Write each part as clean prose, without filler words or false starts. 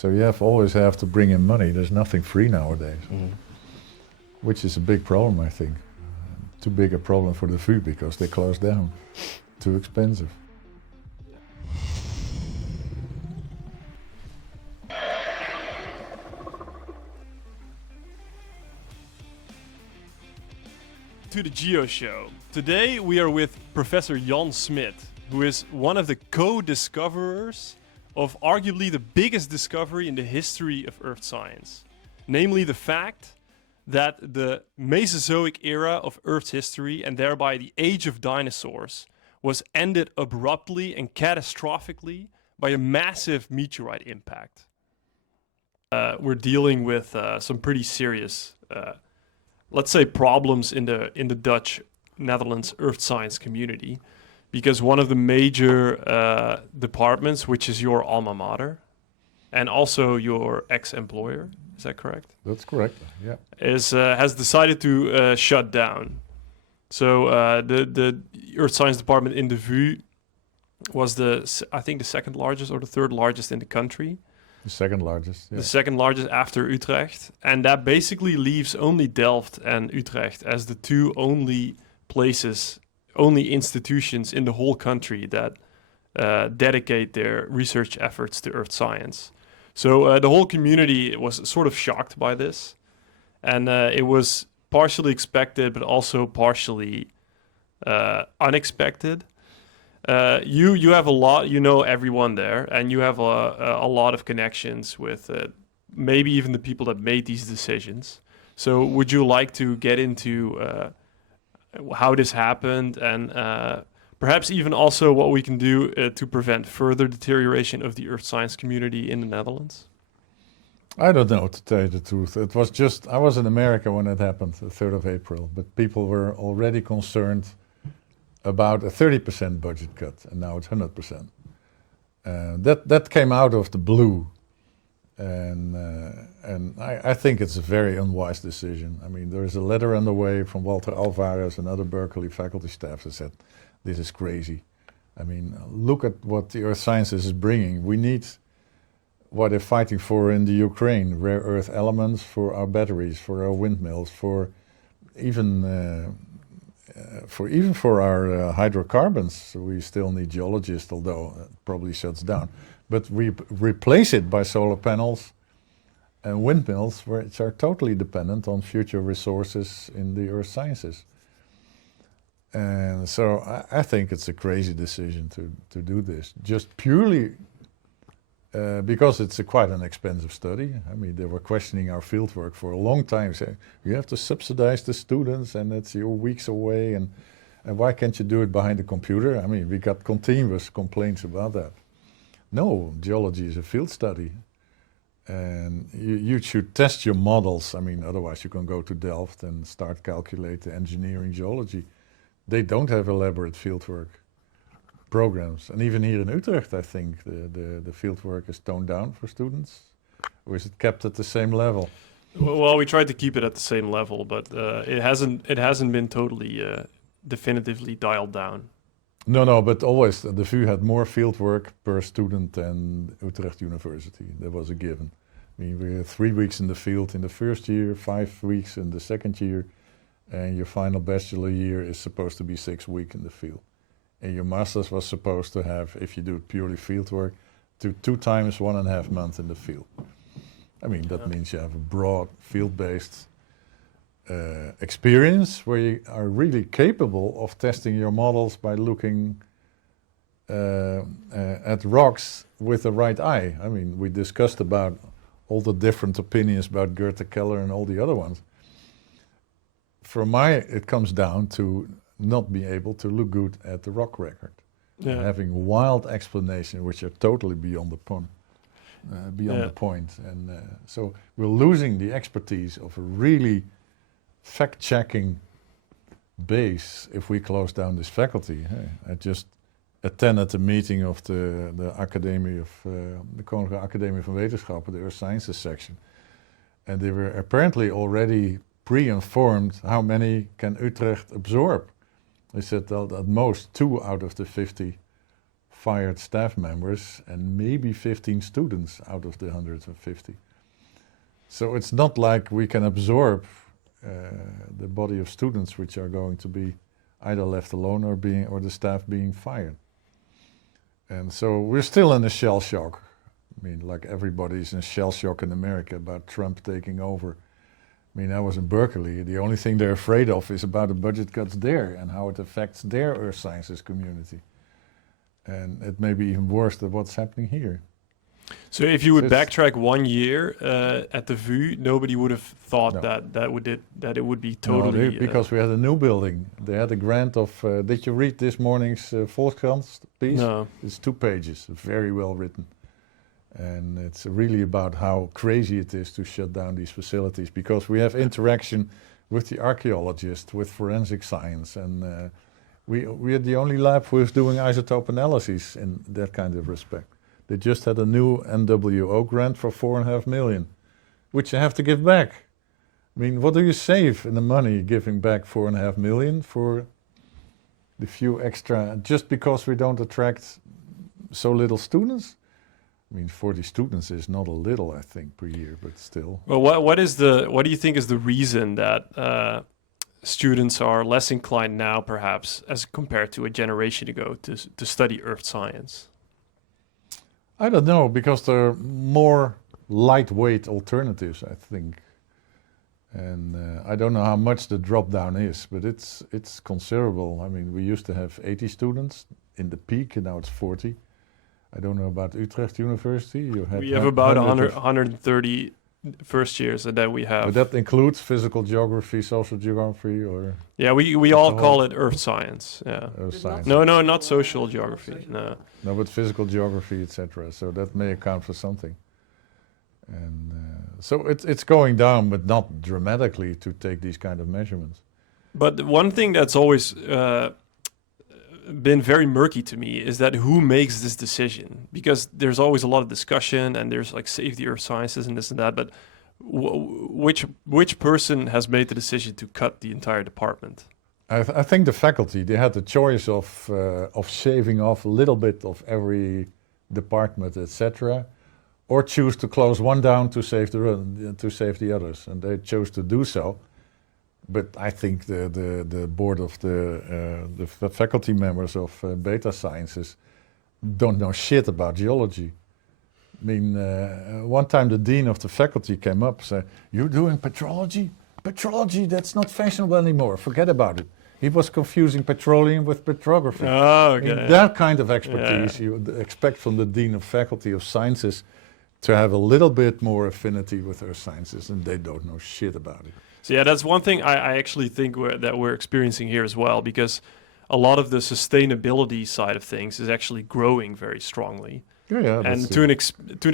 So you always have to bring in money. There's nothing free nowadays, which is a big problem, I think. Too big a problem for the VU because they closed down. Too expensive. To the GeoShow. Today we are with Professor Jan Smit, who is one of the co-discoverers of arguably the biggest discovery in the history of Earth science. Namely the fact that the Mesozoic era of Earth's history, and thereby the age of dinosaurs, was ended abruptly and catastrophically by a massive meteorite impact. We're dealing with some pretty serious let's say problems in the Dutch Netherlands earth science community, because one of the major departments, which is your alma mater and also your ex-employer, is that correct? That's correct, yeah. Has decided to shut down. So the earth science department in the VU was I think the second largest or the third largest in the country. The second largest, yeah. The second largest after Utrecht. And that basically leaves only Delft and Utrecht as the two only places, only institutions in the whole country that dedicate their research efforts to earth science. So the whole community was sort of shocked by this. And it was partially expected, but also partially unexpected. You have a lot, you know everyone there, and you have a lot of connections with maybe even the people that made these decisions. So would you like to get into how this happened and perhaps even also what we can do to prevent further deterioration of the earth science community in the Netherlands? I don't know, to tell you the truth. It was just, I was in America when it happened, the 3rd of April, but people were already concerned about a 30% budget cut, and now it's 100%. That came out of the blue, and I think it's a very unwise decision. I mean, there is a letter on the way from Walter Alvarez and other Berkeley faculty staff that said, this is crazy. I mean, look at what the earth sciences is bringing. We need what they're fighting for in the Ukraine, rare earth elements for our batteries, for our windmills, for even for our hydrocarbons. So we still need geologists, although it probably shuts down. But we replace it by solar panels and windmills, which are totally dependent on future resources in the earth sciences. And so I think it's a crazy decision to do this, just purely because it's quite an expensive study. I mean, they were questioning our fieldwork for a long time, saying, you have to subsidize the students and it's your weeks away, and why can't you do it behind the computer? I mean, we got continuous complaints about that. No, geology is a field study, and you should test your models. I mean, otherwise you can go to Delft and start calculating engineering geology. They don't have elaborate fieldwork programs. And even here in Utrecht, I think the fieldwork is toned down for students. Or is it kept at the same level? Well, we tried to keep it at the same level, but it hasn't been totally definitively dialed down. No, but always the VU had more fieldwork per student than Utrecht University. That was a given. I mean, we had 3 weeks in the field in the first year, 5 weeks in the second year, and your final bachelor year is supposed to be 6 weeks in the field. And your master's was supposed to have, if you do it purely fieldwork, 2 times 1.5 months in the field. I mean, that means you have a broad field-based experience where you are really capable of testing your models by looking at rocks with the right eye. I mean, we discussed about all the different opinions about Goethe Keller and all the other ones. It comes down to not being able to look good at the rock record. Yeah. And having wild explanations which are totally beyond the point. The point. And so we're losing the expertise of a really fact-checking base if we close down this faculty. Hey, I just attended a meeting of the Academie of the Koninklijke Academie van Wetenschappen, the Earth Sciences section. And they were apparently already pre-informed how many can Utrecht absorb. They said that at most 2 out of the 50 fired staff members and maybe 15 students out of the 150. So it's not like we can absorb the body of students which are going to be either left alone or the staff being fired. And so we're still in a shell shock. I mean, like everybody's in shell shock in America about Trump taking over. I mean, I was in Berkeley. The only thing they're afraid of is about the budget cuts there and how it affects their earth sciences community. And it may be even worse than what's happening here. So if you would backtrack 1 year at the VU, nobody would have thought that it would be totally... No, because we had a new building. They had a grant of... did you read this morning's Volkskrant piece? No. It's 2 pages, very well written. And it's really about how crazy it is to shut down these facilities, because we have interaction with the archaeologists, with forensic science, and we are the only lab who is doing isotope analysis in that kind of respect. They just had a new NWO grant for 4.5 million, which you have to give back. I mean, what do you save in the money giving back 4.5 million for the few extra, just because we don't attract so little students? I mean, 40 students is not a little, I think, per year, but still. Well, what do you think is the reason that students are less inclined now, perhaps, as compared to a generation ago, to study earth science? I don't know, because there are more lightweight alternatives, I think. And I don't know how much the drop down is, but it's considerable. I mean, we used to have 80 students in the peak, and now it's 40. I don't know about Utrecht University. We have about 130 first years, and then we have... But that includes physical geography, social geography, or... Yeah, we all call it earth science. Yeah. Earth science. No, not social geography. No. No, but physical geography, etc. So that may account for something. And so it's going down, but not dramatically to take these kind of measurements. But one thing that's always been very murky to me is that who makes this decision? Because there's always a lot of discussion, and there's like Save the Earth Sciences and this and that, but which person has made the decision to cut the entire department? I think the faculty, they had the choice of shaving off a little bit of every department, etc., or choose to close one down to save the others, and they chose to do so. But I think the board of the faculty members of beta sciences don't know shit about geology. I mean, one time the dean of the faculty came up and said, "You're doing petrology? Petrology, that's not fashionable anymore. Forget about it." He was confusing petroleum with petrography. Oh, okay. I mean, that kind of expertise you would expect from the dean of faculty of sciences to have a little bit more affinity with earth sciences, and they don't know shit about it. So yeah, that's one thing I actually think that we're experiencing here as well, because a lot of the sustainability side of things is actually growing very strongly. Yeah, and to an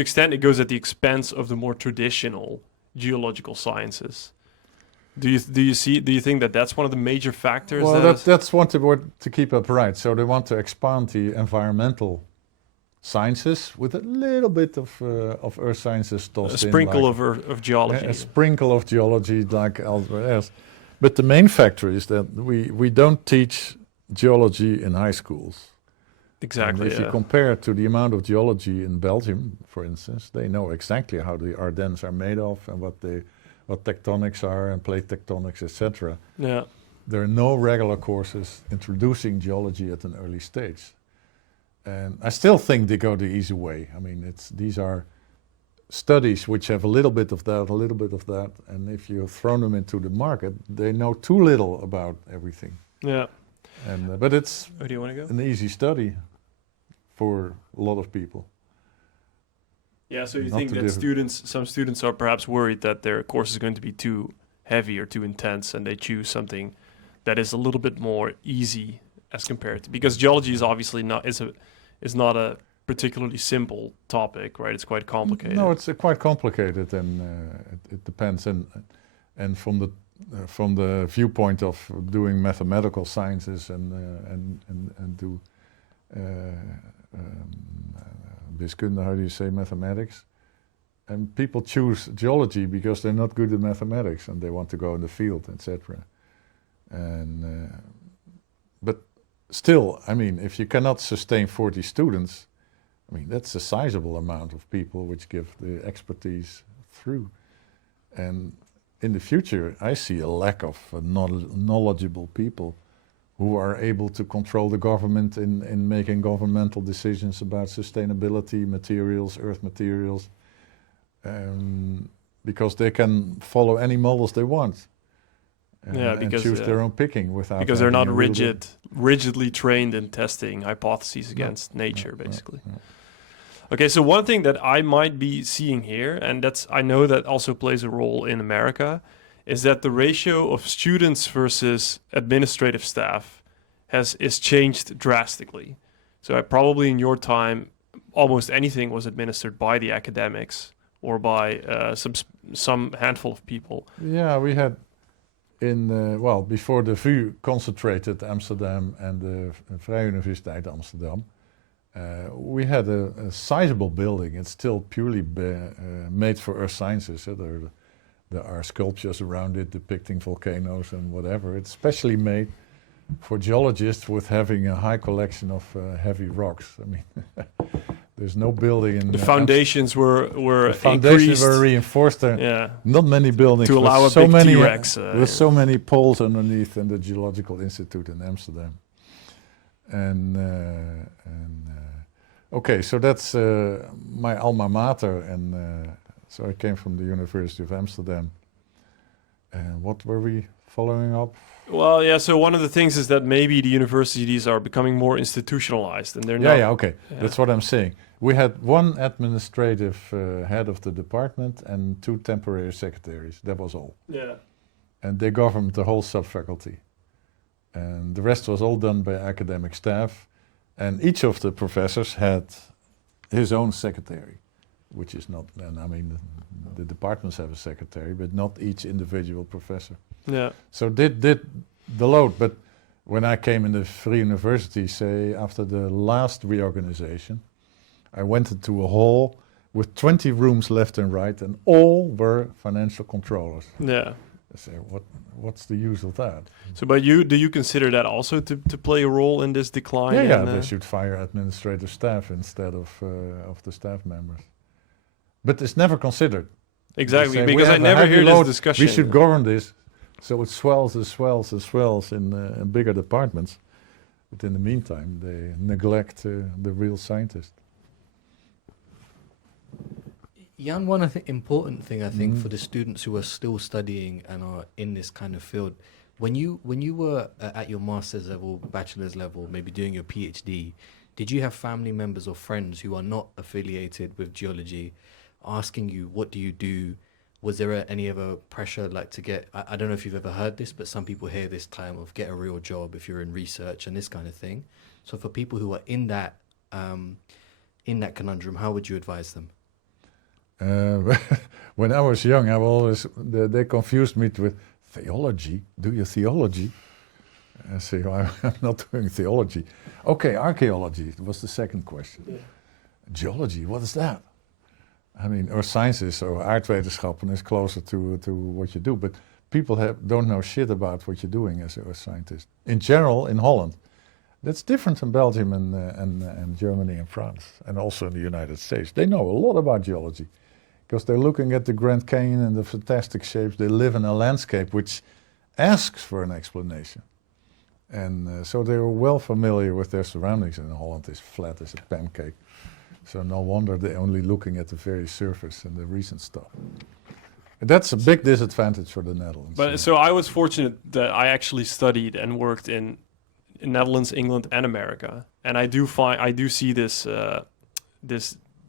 extent, it goes at the expense of the more traditional geological sciences. Do you think that that's one of the major factors? Well, that's one to keep upright. So they want to expand the environmental sciences with a little bit of earth sciences tossed in. A sprinkle of geology. A sprinkle of geology like elsewhere else. But the main factor is that we don't teach geology in high schools. Exactly. And if you compare it to the amount of geology in Belgium, for instance, they know exactly how the Ardennes are made of and what tectonics are and plate tectonics, etc. Yeah. There are no regular courses introducing geology at an early stage. And I still think they go the easy way. I mean, these are studies which have a little bit of that, and if you throw them into the market, they know too little about everything. Yeah. And but it's do you want to go? an easy study for a lot of people. Yeah, so you Not think too that difficult. some students are perhaps worried that their course is going to be too heavy or too intense, and they choose something that is a little bit more easy as compared to, because geology is obviously not a particularly simple topic, right? It's quite complicated. No, it's quite complicated, and it depends. And from the viewpoint of doing mathematical sciences and do wiskunde, how do you say mathematics? And people choose geology because they're not good at mathematics and they want to go in the field, etc. And but still, I mean, if you cannot sustain 40 students, I mean, that's a sizable amount of people which give the expertise through. And in the future, I see a lack of knowledgeable people who are able to control the government in making governmental decisions about sustainability, materials, earth materials, because they can follow any models they want. And choose their own picking without... Because they're not rigidly trained in testing hypotheses against nature, basically. Okay, so one thing that I might be seeing here, and I know that also plays a role in America, is that the ratio of students versus administrative staff is changed drastically. So probably in your time, almost anything was administered by the academics or by some handful of people. Yeah, we had before the Vrije concentrated Amsterdam and the Vrije Universiteit Amsterdam, we had a sizable building. It's still purely made for earth sciences. There are sculptures around it depicting volcanoes and whatever. It's specially made for geologists with having a high collection of heavy rocks. I mean, there's no building in... The foundations were reinforced. Not many buildings to allow so many T-Rex. With so many poles underneath in the Geological Institute in Amsterdam. Okay, so that's my alma mater, and so I came from the University of Amsterdam. And what were we following up? Well, yeah, so one of the things is that maybe the universities are becoming more institutionalized, and they're not... Okay, that's what I'm saying. We had one administrative head of the department and 2 temporary secretaries, that was all. Yeah. And they governed the whole subfaculty. And the rest was all done by academic staff. And each of the professors had his own secretary, which is not, and I mean, the departments have a secretary, but not each individual professor. Yeah. So did the load, but when I came in the Vrije University, say after the last reorganization, I went into a hall with 20 rooms left and right, and all were financial controllers. Yeah. I say, what's the use of that? So, but do you consider that also to play a role in this decline? Yeah, they should fire administrative staff instead of the staff members. But it's never considered. Exactly, because I never hear this discussion. We should govern this, so it swells and swells and swells in bigger departments. But in the meantime, they neglect the real scientist. Jan, one important thing I think for the students who are still studying and are in this kind of field, when you were at your master's level, bachelor's level, maybe doing your PhD, did you have family members or friends who are not affiliated with geology asking you, what do you do? Was there any other pressure like to get, I don't know if you've ever heard this, but some people hear this time of get a real job if you're in research and this kind of thing. So for people who are in that conundrum, how would you advise them? When I was young, they confused me with theology. Do you theology? I say, well, I'm not doing theology. Okay, archaeology was the second question. Yeah. Geology, what is that? I mean, earth sciences or aardwetenschappen is closer to what you do, but people don't know shit about what you're doing as an earth scientist. In general, in Holland. That's different in Belgium and Germany and France, and also in the United States. They know a lot about geology, because they're looking at the Grand Canyon and the fantastic shapes. They live in a landscape which asks for an explanation. And so they're well familiar with their surroundings, and Holland is flat as a pancake. So no wonder they're only looking at the very surface and the recent stuff. And that's a big disadvantage for the Netherlands. But so I was fortunate that I actually studied and worked in Netherlands, England, and America, and I do see this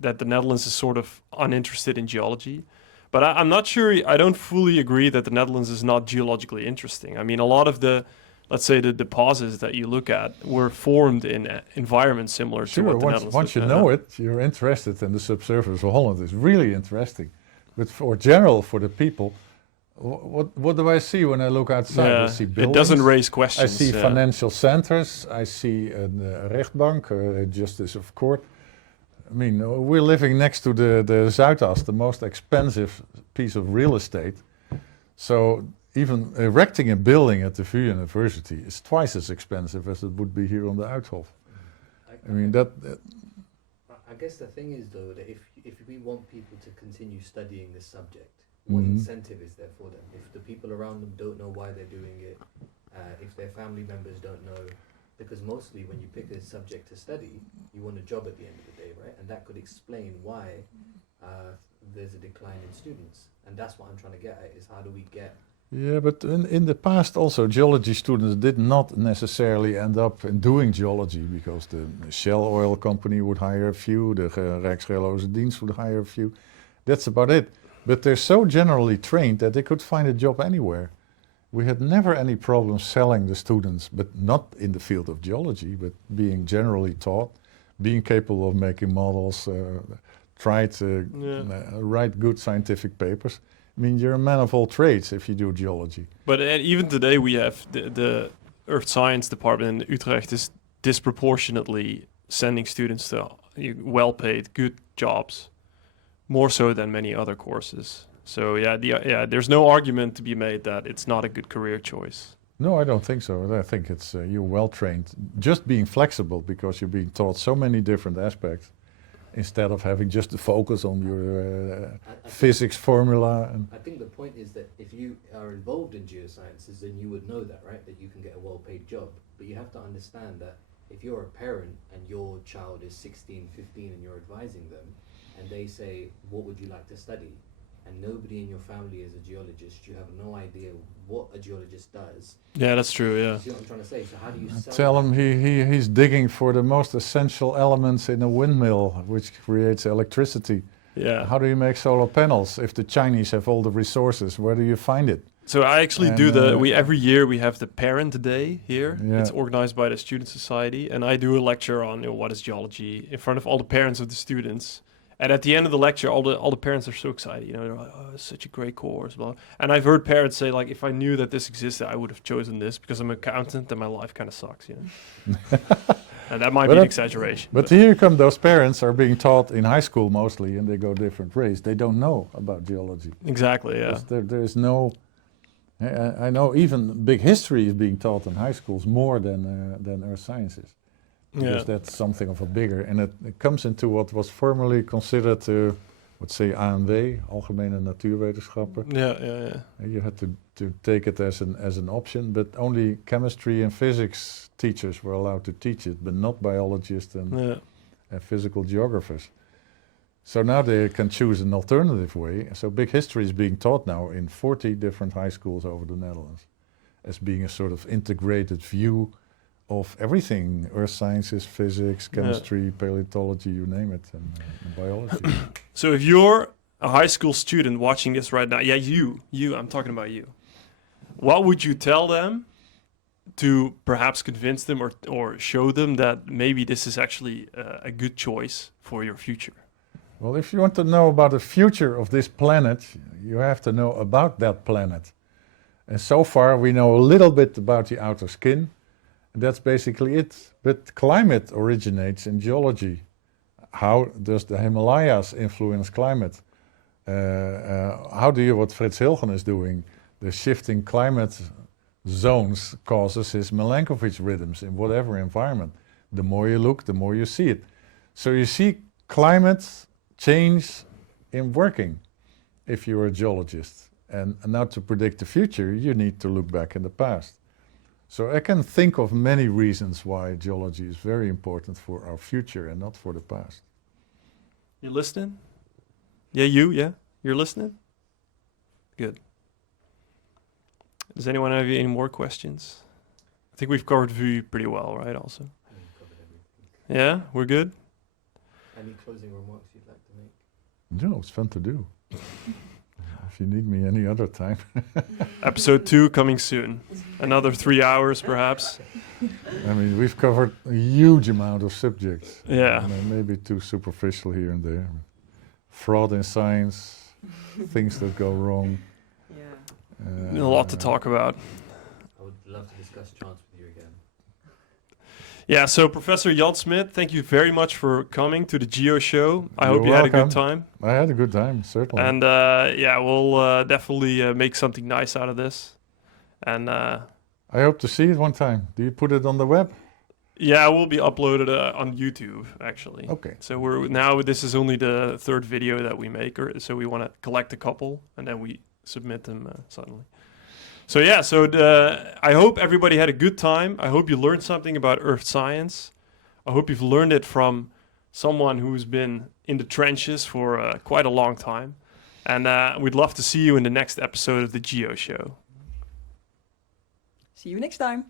that the Netherlands is sort of uninterested in geology. But I'm not sure. I don't fully agree that the Netherlands is not geologically interesting. I mean, a lot of the, let's say, the deposits that you look at were formed in environments similar to what the Netherlands. Once you know it, you're interested, and the subsurface of Holland is really interesting. But for the people, what do I see when I look outside? Yeah, I see buildings. It doesn't raise questions. I see financial centers. I see a rechtbank, a justice of court. I mean, we're living next to the Zuidas, the most expensive piece of real estate. So even erecting a building at the Vrije University is twice as expensive as it would be here on the Uithof. I mean, I guess the thing is though that if we want people to continue studying this subject, what incentive is there for them? If the people around them don't know why they're doing it, if their family members don't know, because mostly when you pick a subject to study, you want a job at the end of the day, right? And that could explain why there's a decline in students. And that's what I'm trying to get at, is how do we get... Yeah, but in the past also geology students did not necessarily end up in doing geology because the Shell oil company would hire a few, the Rijksgeologische Dienst would hire a few. That's about it. But they're so generally trained that they could find a job anywhere. We had never any problem selling the students, but not in the field of geology, but being generally taught, being capable of making models, try to write good scientific papers. I mean, you're a man of all trades if you do geology. But even today we have the Earth Science department in Utrecht is disproportionately sending students to well-paid, good jobs, more so than many other courses. So there's no argument to be made that it's not a good career choice. No, I don't think so. I think it's you're well trained. Just being flexible because you're being taught so many different aspects, instead of having just to focus on your physics formula. And I think the point is that if you are involved in geosciences, then you would know that, right? That you can get a well-paid job. But you have to understand that if you're a parent and your child is 16, 15 and you're advising them, and they say, what would you like to study? And nobody in your family is a geologist, you have no idea what a geologist does. Yeah, that's true, yeah. See what I'm trying to say? So how do you tell him he's digging for the most essential elements in a windmill, which creates electricity. Yeah. How do you make solar panels if the Chinese have all the resources? Where do you find it? So I actually every year we have the Parent Day here. Yeah. It's organized by the Student Society, and I do a lecture on what is geology in front of all the parents of the students. And at the end of the lecture, all the parents are so excited. They're like, "Oh, it's such a great course." Blah. And I've heard parents say, like, "If I knew that this existed, I would have chosen this because I'm an accountant and my life kind of sucks." And that might be an exaggeration. But here come those parents are being taught in high school mostly, and they go different ways. They don't know about geology. Exactly. Yeah. There is no. I know even big history is being taught in high schools more than earth sciences. Because that's something of a bigger, and it comes into what was formerly considered let's say ANW, Algemene Natuurwetenschappen. Yeah. You had to take it as an option, but only chemistry and physics teachers were allowed to teach it, but not biologists and physical geographers. So now they can choose an alternative way. So big history is being taught now in 40 different high schools over the Netherlands, as being a sort of integrated view of everything: earth sciences, physics, chemistry, paleontology, you name it, and biology. So if you're a high school student watching this right now, you, I'm talking about you, what would you tell them to perhaps convince them or show them that maybe this is actually a good choice for your future? Well, if you want to know about the future of this planet, you have to know about that planet. And so far we know a little bit about the outer skin. That's basically it. But climate originates in geology. How does the Himalayas influence climate? What Frits Hilgen is doing, the shifting climate zones causes his Milankovitch rhythms in whatever environment. The more you look, the more you see it. So you see climate change in working if you're a geologist. And now to predict the future, you need to look back in the past. So I can think of many reasons why geology is very important for our future and not for the past. You listening? Yeah, you're listening? Good. Does anyone have any more questions? I think we've covered Vrije pretty well, right, also? Yeah, we're good? Any closing remarks you'd like to make? No, it's fun to do. If you need me any other time. Episode 2 coming soon. Another 3 hours, perhaps. I mean, we've covered a huge amount of subjects. Yeah. Maybe too superficial here and there. Fraud in science, things that go wrong. A lot to talk about. I would love to discuss chance with you again. Yeah, so Professor Jan Smit, thank you very much for coming to the GeoShow. I You're hope you had a welcome. good time. I had a good time, certainly. And we'll definitely make something nice out of this. And I hope to see it one time. Do you put it on the web? yeah, it will be uploaded on YouTube actually. Okay. So this is only the third video that we make, so we want to collect a couple and then we submit them suddenly. So yeah, I hope everybody had a good time. I hope you learned something about Earth science. I hope you've learned it from someone who's been in the trenches for quite a long time. And we'd love to see you in the next episode of the GeoShow. See you next time.